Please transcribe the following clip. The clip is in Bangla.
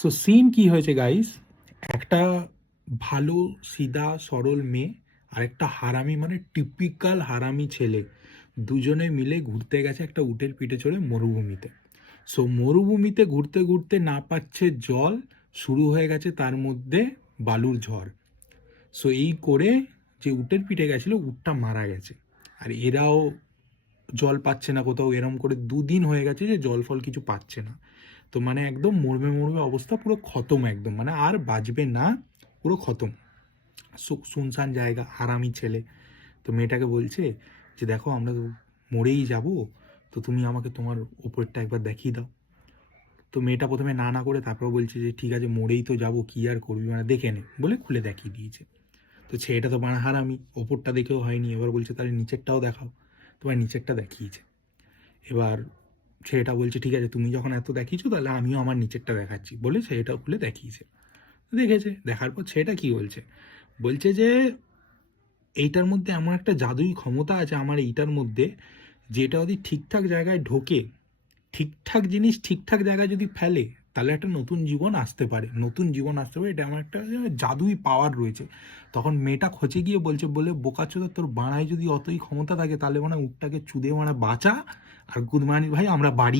সো সিন কি হয়েছে গাইস, একটা ভালো সিধা সরল মেয়ে আর একটা হারামি, মানে টিপিক্যাল হারামি ছেলে, দুজনে মিলে ঘুরতে গেছে একটা উটের পিঠে চড়ে মরুভূমিতে। সো মরুভূমিতে ঘুরতে ঘুরতে না পাচ্ছে জল, শুরু হয়ে গেছে তার মধ্যে বালুর ঝড়। সো এই করে যে উটের পিঠে গেছিল উটটা মারা গেছে, আর এরাও জল পাচ্ছে না কোথাও, এরম করে 2 দিন হয়ে গেছে যে জল ফল কিছু পাচ্ছে না। তো মানে একদম মরবে মরবে অবস্থা, পুরো খতম একদম, মানে আর বাঁচবে না, পুরো খতম। শুনশান জায়গা, হারামি ছেলে। তো মেয়েটাকে বলছে যে দেখো আমরা তো মরেই যাব, তো তুমি আমাকে তোমার ওপরটা একবার দেখিয়ে দাও। তো মেয়েটা প্রথমে না না করে তারপর বলছে যে ঠিক আছে মরেই তো যাব, কি আর করবি, মানে দেখে নে, বলে খুলে দেখিয়ে দিয়েছে। তো ছেলেটা তো বানা হারামি, ওপরটা দেখেও হয়নি, এবার বলছে তাহলে নিচেরটাও দেখাও। তোমার নিচেরটা দেখিয়েছে। এবার ছেলেটা বলছে ঠিক আছে তুমি যখন এত দেখিয়েছো তাহলে আমিও আমার নিচেরটা দেখাচ্ছি, বলে ছেলেটাও খুলে দেখিয়েছে। দেখেছে, দেখার পর ছেলেটা কি বলছে, বলছে যে এইটার মধ্যে এমন একটা জাদুই ক্ষমতা আছে আমার এইটার মধ্যে, যেটা যদি ঠিকঠাক জায়গায় ঢোকে, ঠিকঠাক জিনিস ঠিকঠাক জায়গায় যদি ফেলে, তাহলে একটা নতুন জীবন আসতে পারে, নতুন জীবন আসতে পারে, এটা আমার একটা জাদুই পাওয়ার রয়েছে। তখন মেয়েটা খচে গিয়ে বলছে, বলে বোকাচোদা তোর বাড়ায় যদি অতই ক্ষমতা থাকে তাহলে মানে উটটাকে চুদে মানে বাঁচা, আর গুদমানি ভাই আমরা বাড়ি